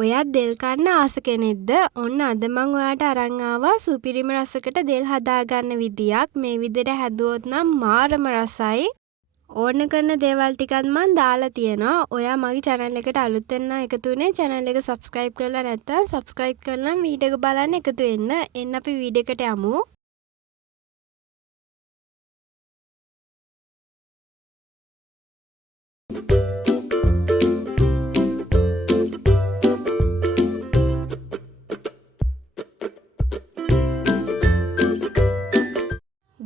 ඔයත් දෙල් කන්න ආස කෙනෙක්ද? ඔන්න අද මං ඔයාට අරන් ආවා සුපිරිම රසකට දෙල් හදාගන්න විදියක්. මේ විදිහට හැදුවොත් නම් මාරම රසයි. ඕන කරන දේවල් ටිකත් මං දාලා තියෙනවා. ඔයා මගේ channel එකට අලුත් වෙන්න එකතු වුණේ channel එක subscribe කරලා නැත්නම් subscribe කරලා වීඩියෝ එක බලන්න එකතු වෙන්න. එන්න අපි වීඩියෝ එකට යමු.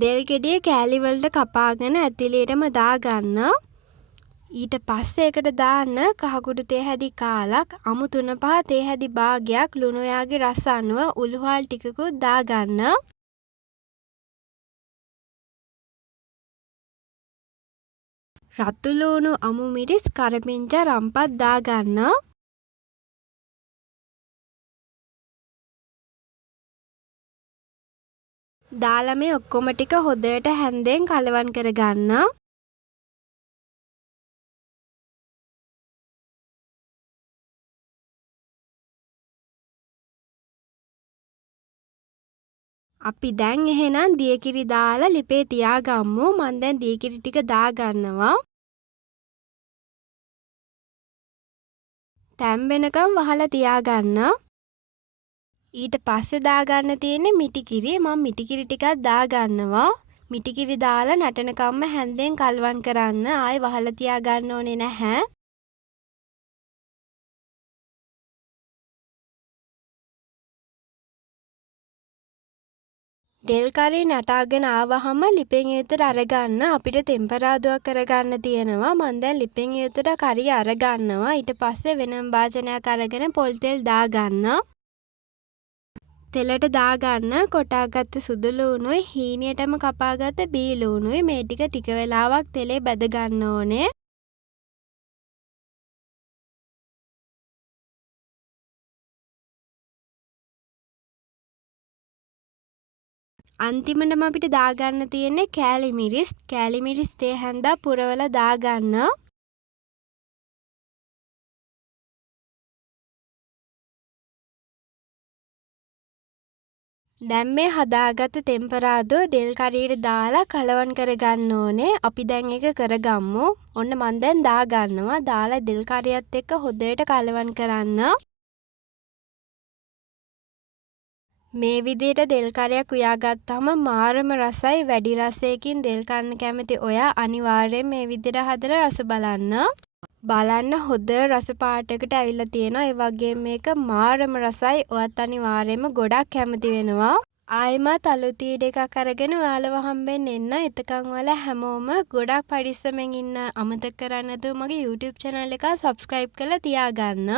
දෙල් ගෙඩිය කෑලි වලට කපාගෙන ඇතිලියටම දාගන්න. ඊට පස්සේ ඒකට දාන්න කහකුඩු තේ හැදි කාලක්, අමු 3-5 තේ හැදි භාගයක්, ලුණු යාගේ රස අනුව උළුහල් ටිකකුත් දාගන්න. රතු ලුණු, අමු මිරිස්, කරපිංචා, රම්පත් දාගන්න. දාලා මේ ඔක්කොම ටික හොදට හැන්දෙන් කලවම් කරගන්න. අපි දැන් එහෙනම් දියකිරි දාලා ලිපේ තියාගමු. මම දැන් දියකිරි ටික දාගන්නවා. තැම් වෙනකම් වහලා තියාගන්න. ඊට පස්සේ දාගන්න තියෙන්නේ මිටිකිරි. මම මිටිකිරි ටිකක් දාගන්නවා. මිටිකිරි දාලා නටනකම්ම හැන්දෙන් කලවම් කරන්න. ආයෙ වහලා තියාගන්න ඕනේ නැහැ. දෙල් කරේ නටාගෙන ආවහම ලිපෙන් යුතට අරගන්න. අපිට තෙම්පරාදුවක් කරගන්න තියෙනවා. මම දැන් ලිපෙන් යුතට කරිය අරගන්නවා. ඊට පස්සේ වෙනම භාජනයක් අරගෙන පොල් තෙල් දාගන්න. තෙලට දාගන්න කොටාගත්ත සුදු ලුණුයි හීනියටම කපාගත්ත බී ලුණුයි මේ ටික වෙලාවක් තෙලේ බැද ගන්න ඕනේ. අන්තිමටම අපිට දාගන්න තියෙන්නේ කෑලි මිරිස්. කෑලි මිරිස් තේ හැන්දා පුරවලා දාගන්න. දැන් මේ හදාගත්ත තෙම්පරාදෝ දෙල් කරියට දාලා කලවම් කරගන්න ඕනේ. අපි දැන් ඒක කරගමු. ඔන්න මම දැන් දාගන්නවා. දාලා දෙල් කරියත් එක්ක හොදට කලවම් කරන්න. මේ විදිහට දෙල් කරියක් උයාගත්තාම මාරම රසයි. වැඩි රසයකින් දෙල් කන්න කැමති ඔයා අනිවාර්යෙන් මේ විදිහට හදලා රස බලන්න. බලන්න හොඳ රස පාටයකට ඇවිල්ලා තියෙනවා. ඒ වගේම මේක මාරම රසයි. ඔයත් අනිවාර්යයෙන්ම ගොඩක් කැමති වෙනවා. ආයෙමත් අලුත් වීඩියෝ එකක් අරගෙන ඔයාලව හම්බෙන්න එන්න. එතකන් ඔයාලා හැමෝම ගොඩක් පරිස්සමෙන් ඉන්න. අමතක කරන්නේ නැතුව මගේ YouTube channel එක subscribe කරලා තියාගන්න.